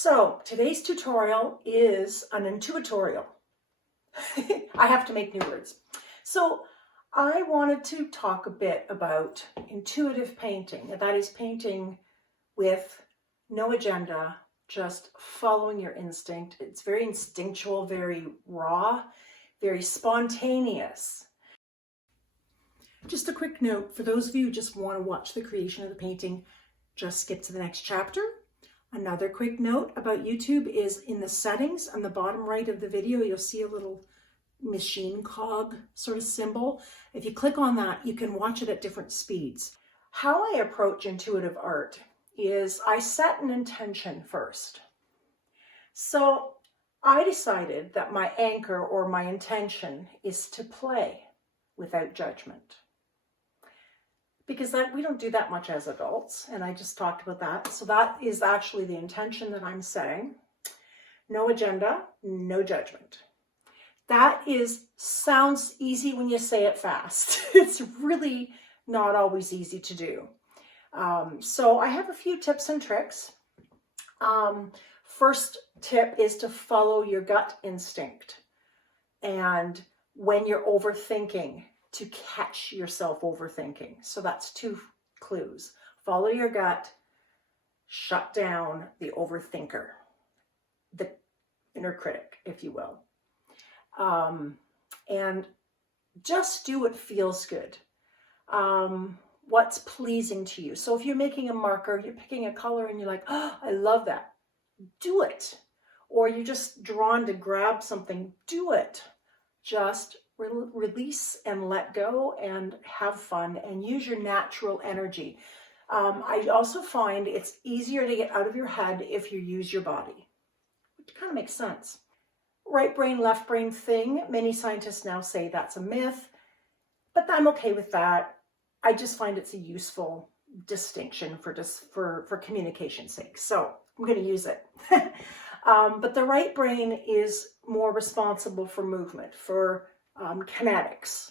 So today's tutorial is an intuitorial. I have to make new words. So I wanted to talk a bit about intuitive painting. That is painting with no agenda, just following your instinct. It's very instinctual, very raw, very spontaneous. Just a quick note, for those of you who just want to watch the creation of the painting, just skip to the next chapter. Another quick note about YouTube is in the settings on the bottom right of the video, you'll see a little machine cog sort of symbol. If you click on that, you can watch it at different speeds. How I approach intuitive art is I set an intention first. So I decided that my anchor or my intention is to play without judgment. Because we don't do that much as adults, and I just talked about that. So that is actually the intention that I'm setting. No agenda, no judgment. That sounds easy when you say it fast. It's really not always easy to do. So I have a few tips and tricks. First tip is to follow your gut instinct. And when you're overthinking, to catch yourself overthinking. So that's two clues. Follow your gut, shut down the overthinker, the inner critic, if you will. And just do what feels good. What's pleasing to you. So if you're making a marker, you're picking a color and you're like, oh, I love that. Do it. Or you're just drawn to grab something, do it. Just release and let go and have fun and use your natural energy. I also find it's easier to get out of your head if you use your body, which kind of makes sense. Right brain, left brain thing. Many scientists now say that's a myth, but I'm okay with that. I just find it's a useful distinction for communication's sake. So I'm going to use it. But the right brain is more responsible for movement, for kinetics,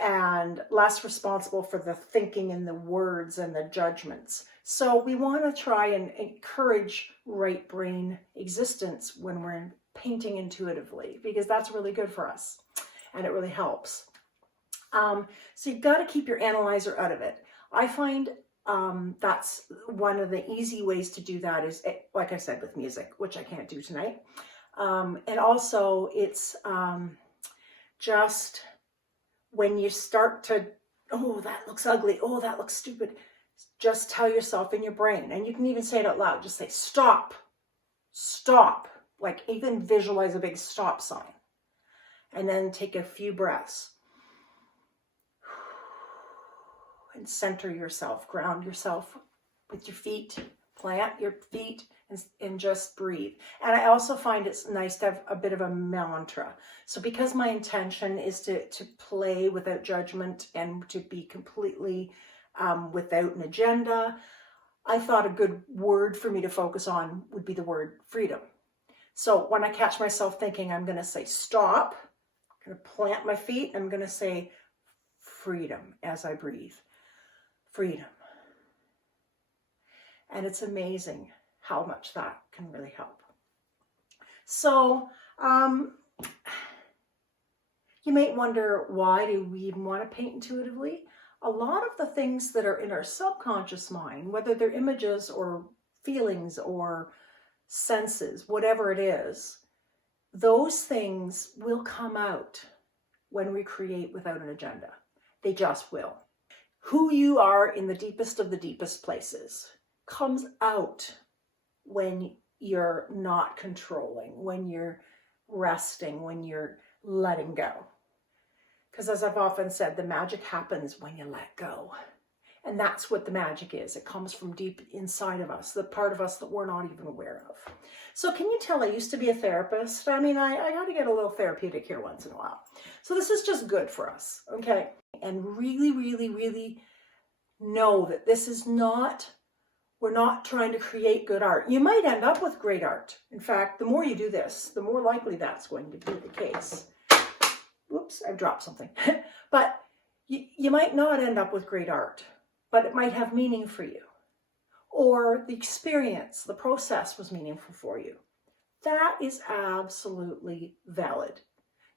and less responsible for the thinking and the words and the judgments. So we want to try and encourage right brain existence when we're painting intuitively, because that's really good for us and it really helps. So you've got to keep your analyzer out of it. I find that's one of the easy ways to do that is, like I said, with music, which I can't do tonight. And also it's just when you start to, oh, that looks ugly. Oh, that looks stupid. Just tell yourself in your brain, and you can even say it out loud. Just say, stop, stop. Like even visualize a big stop sign. And then take a few breaths. And center yourself, ground yourself with your feet, plant your feet, and just breathe. And I also find it's nice to have a bit of a mantra. So because my intention is to play without judgment and to be completely without an agenda, I thought a good word for me to focus on would be the word freedom. So when I catch myself thinking, I'm going to say stop, I'm going to plant my feet, I'm going to say freedom as I breathe. Freedom. And it's amazing how much that can really help. So you might wonder, why do we even want to paint intuitively? A lot of the things that are in our subconscious mind, whether they're images or feelings or senses, whatever it is, those things will come out when we create without an agenda. They just will. Who you are in the deepest of the deepest places comes out when you're not controlling, when you're resting, when you're letting go. Because as I've often said, the magic happens when you let go. And that's what the magic is. It comes from deep inside of us, the part of us that we're not even aware of. So can you tell I used to be a therapist? I mean, I got to get a little therapeutic here once in a while. So this is just good for us, okay? And really, really, really know that this is not, we're not trying to create good art. You might end up with great art. In fact, the more you do this, the more likely that's going to be the case. Whoops, I've dropped something. But you might not end up with great art, but it might have meaning for you. or the experience, the process was meaningful for you. That is absolutely valid.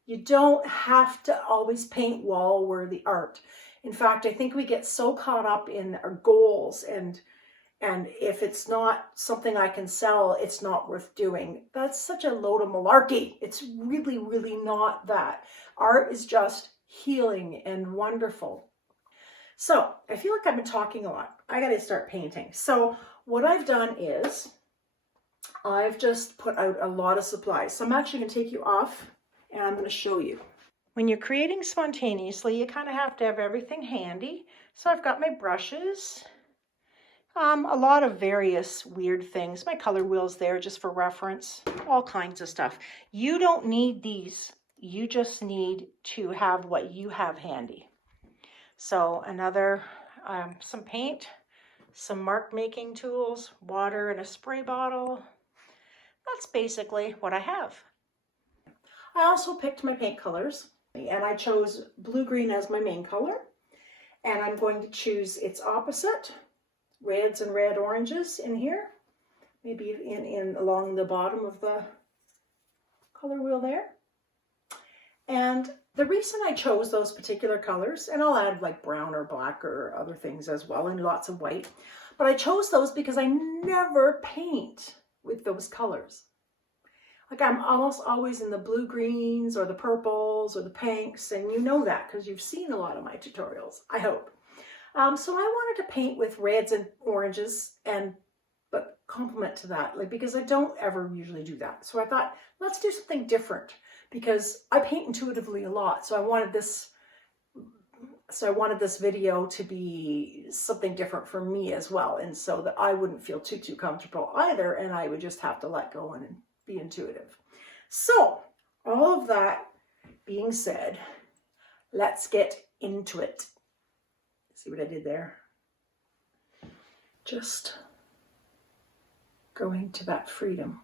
You don't have to always paint wall-worthy art. In fact, I think we get so caught up in our goals and if it's not something I can sell, it's not worth doing. That's such a load of malarkey. It's really, really not that. Art is just healing and wonderful. So I feel like I've been talking a lot. I got to start painting. So what I've done is I've just put out a lot of supplies. So I'm actually going to take you off and I'm going to show you. When you're creating spontaneously, you kind of have to have everything handy. So I've got my brushes, a lot of various weird things. My color wheel's there just for reference, all kinds of stuff. You don't need these. You just need to have what you have handy. So another, some paint, some mark making tools, water and a spray bottle. That's basically what I have. I also picked my paint colors and I chose blue-green as my main color. And I'm going to choose its opposite, reds and red-oranges in here. Maybe in along the bottom of the color wheel there. And the reason I chose those particular colors, and I'll add like brown or black or other things as well, and lots of white, but I chose those because I never paint with those colors. Like I'm almost always in the blue greens or the purples or the pinks, and you know that because you've seen a lot of my tutorials, I hope. So I wanted to paint with reds and oranges, but complement to that, like because I don't ever usually do that. So I thought, let's do something different because I paint intuitively a lot. So I wanted this video to be something different for me as well, and so that I wouldn't feel too comfortable either, and I would just have to let go and be intuitive. So all of that being said, let's get into it. See what I did there? Just going to that freedom.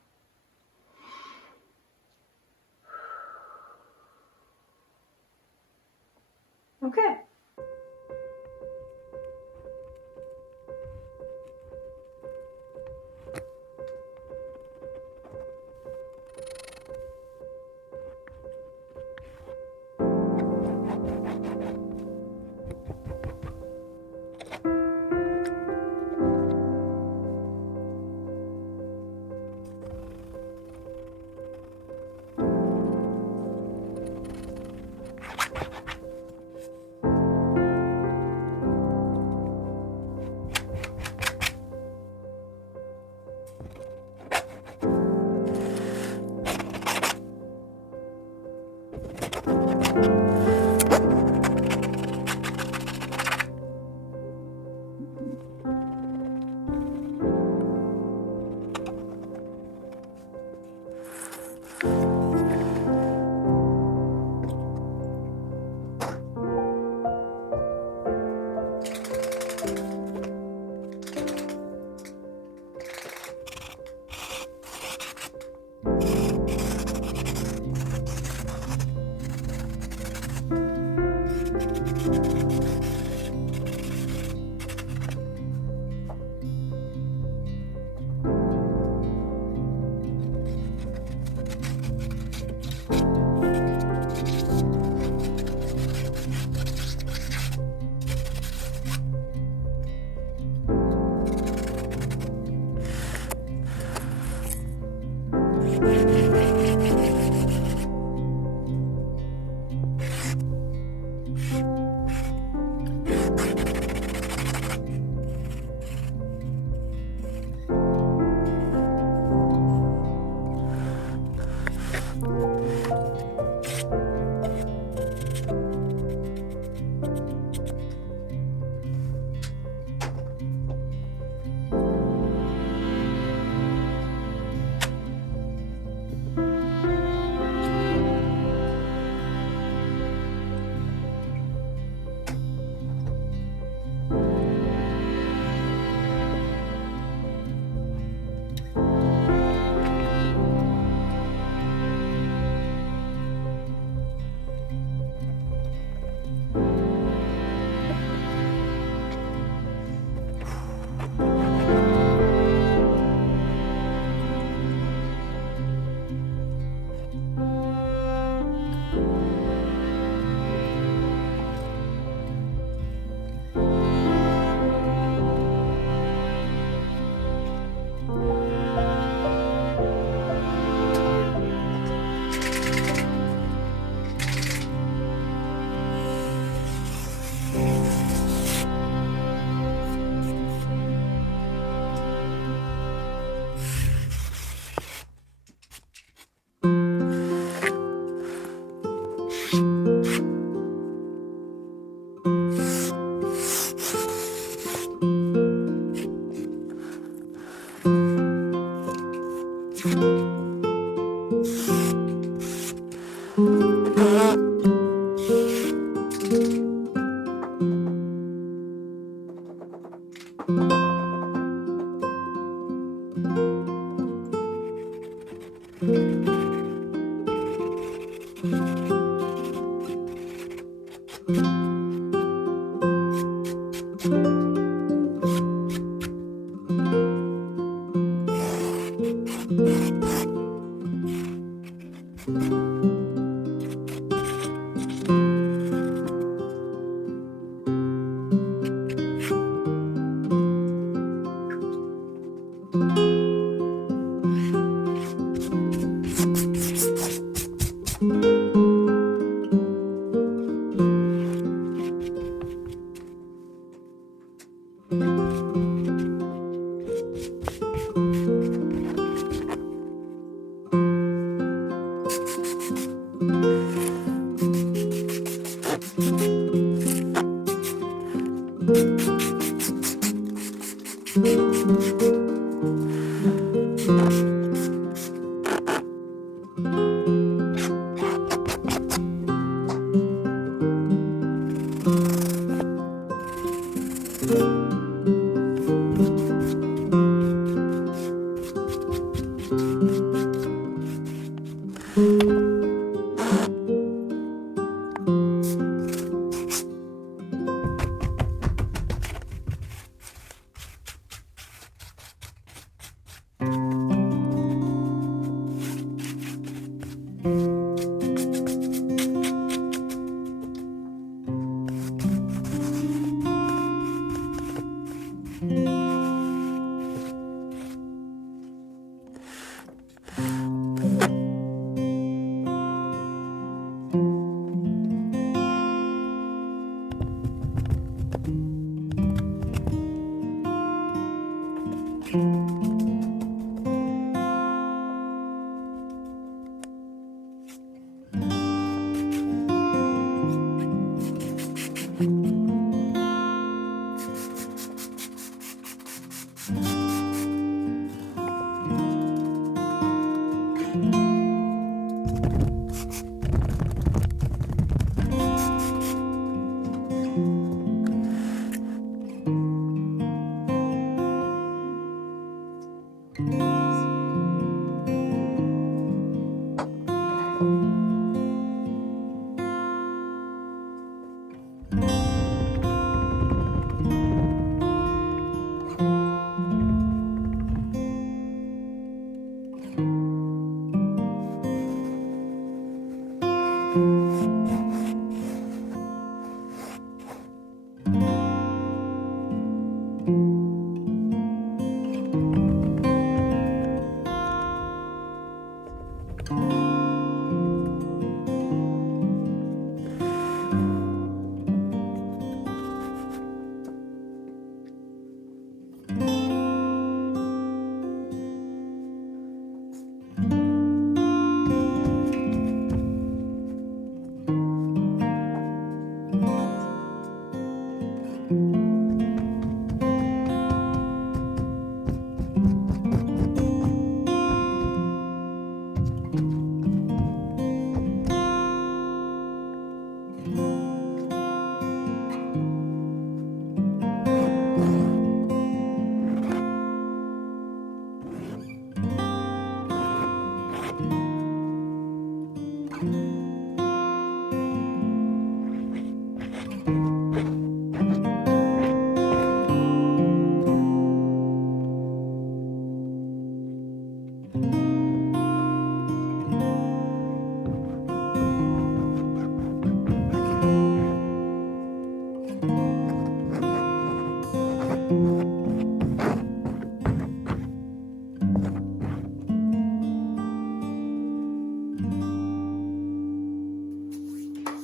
Okay.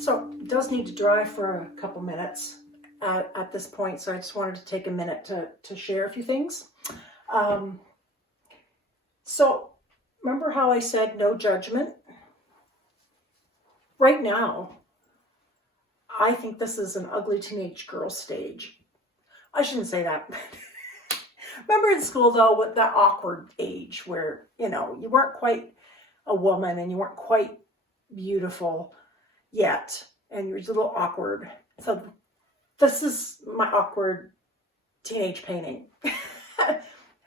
So it does need to dry for a couple minutes at this point, so I just wanted to take a minute to share a few things. So remember how I said no judgment? Right now, I think this is an ugly teenage girl stage. I shouldn't say that. Remember in school though, with that awkward age where, you know, you weren't quite a woman and you weren't quite beautiful yet, and you're just a little awkward. So this is my awkward teenage painting.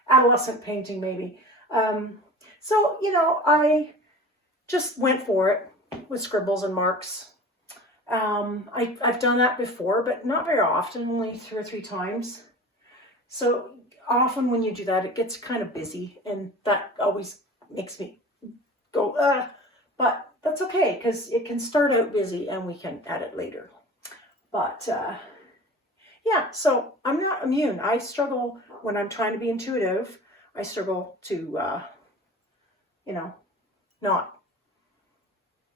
Adolescent painting, maybe. So, you know, I just went for it with scribbles and marks. I've done that before, but not very often, only 2 or 3 times. So often when you do that, it gets kind of busy, and that always makes me go, but that's okay, because it can start out busy and we can edit later. But yeah, so I'm not immune. I struggle when I'm trying to be intuitive. I struggle to, you know, not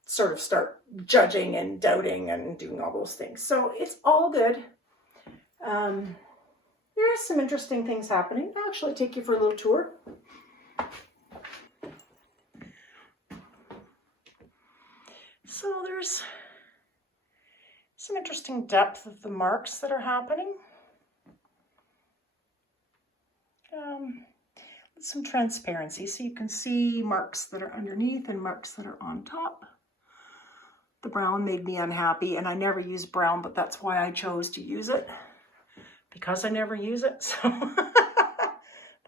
sort of start judging and doubting and doing all those things. So it's all good. There are some interesting things happening. I'll actually take you for a little tour. So there's some interesting depth of the marks that are happening. Some transparency, so you can see marks that are underneath and marks that are on top. The brown made me unhappy, and I never use brown, but that's why I chose to use it, because I never use it, so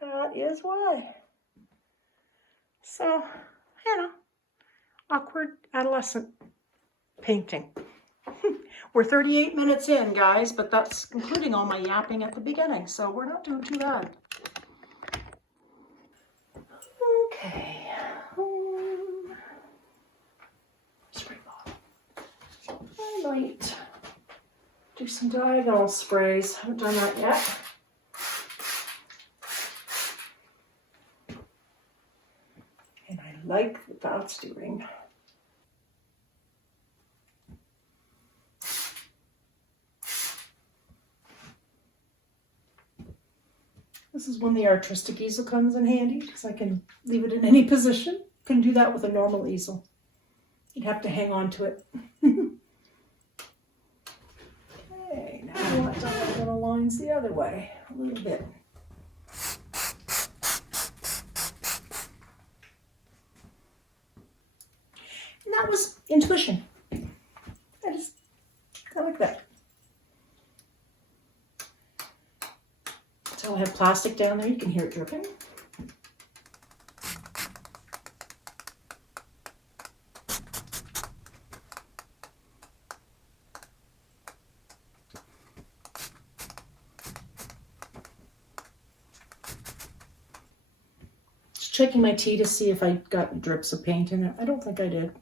that is why. So, you know, awkward adolescent painting. We're 38 minutes in, guys, but that's including all my yapping at the beginning, so we're not doing too bad. Okay. Spray bottle. I might do some diagonal sprays. Haven't done that yet. And I like what that's doing. This is when the artistic easel comes in handy, because I can leave it in any position. Couldn't do that with a normal easel. You'd have to hang on to it. Okay, now I want to have little lines the other way, a little bit. And that was intuition. I like that. So I have plastic down there, you can hear it dripping. Just checking my tea to see if I got drips of paint in it. I don't think I did.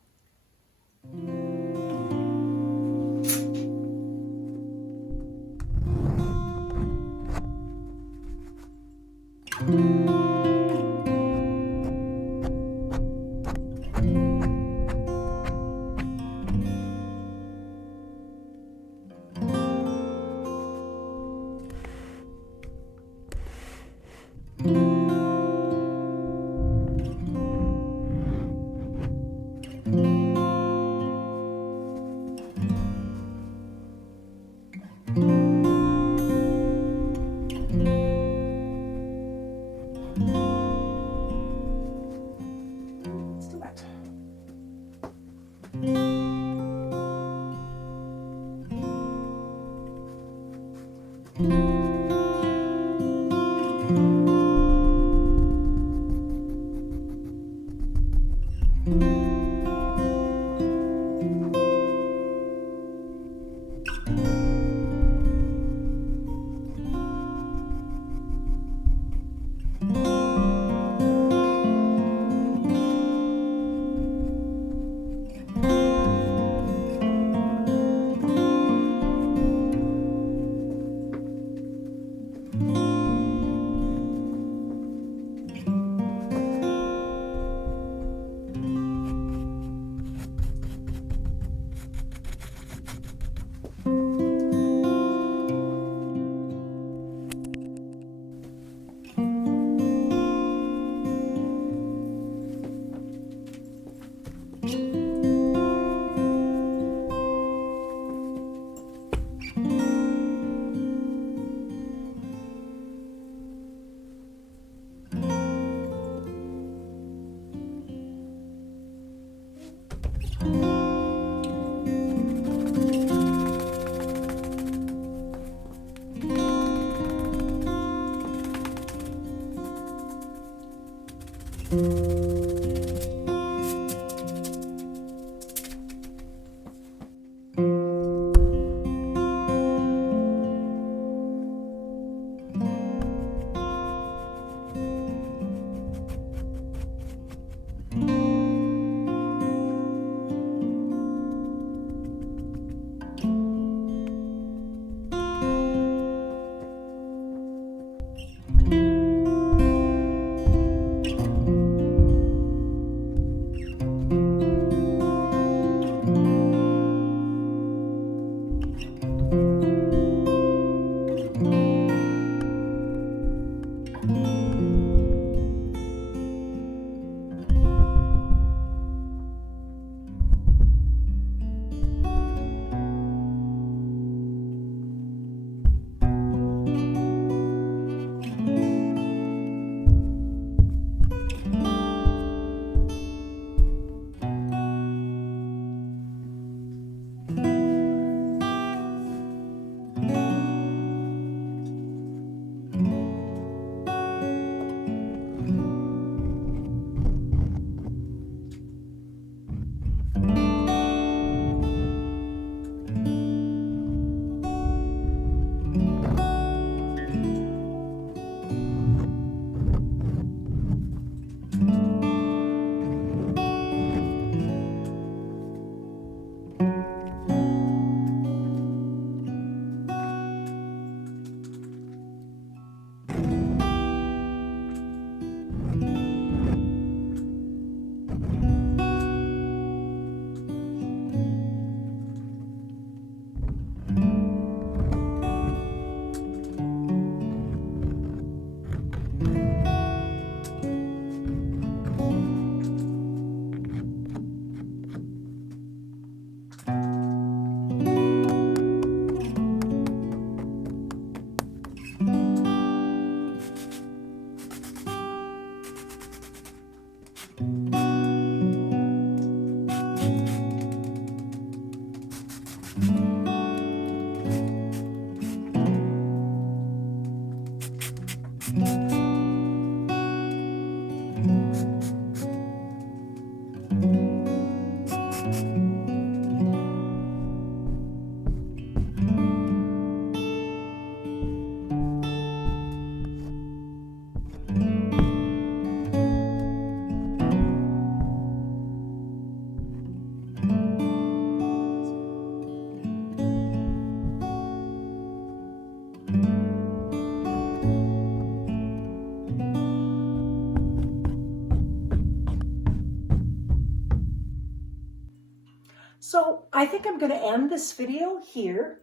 So I think I'm going to end this video here.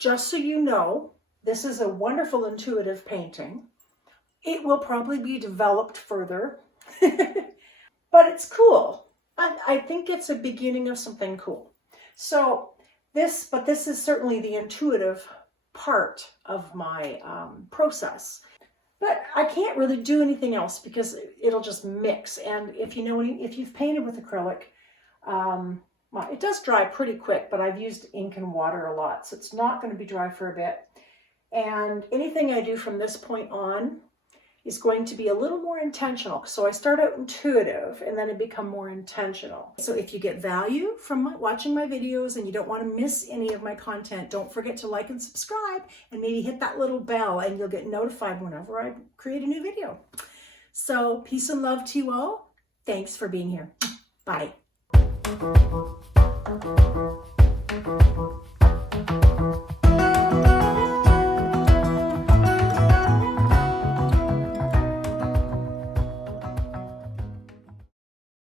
Just so you know, this is a wonderful intuitive painting. It will probably be developed further, but it's cool. I think it's a beginning of something cool. So this is certainly the intuitive part of my process. But I can't really do anything else because it'll just mix. And if you've painted with acrylic, well, it does dry pretty quick, but I've used ink and water a lot, so it's not going to be dry for a bit. And anything I do from this point on is going to be a little more intentional. So I start out intuitive and then I become more intentional. So if you get value from watching my videos and you don't want to miss any of my content, don't forget to like and subscribe and maybe hit that little bell and you'll get notified whenever I create a new video. So peace and love to you all. Thanks for being here. Bye. Thank you.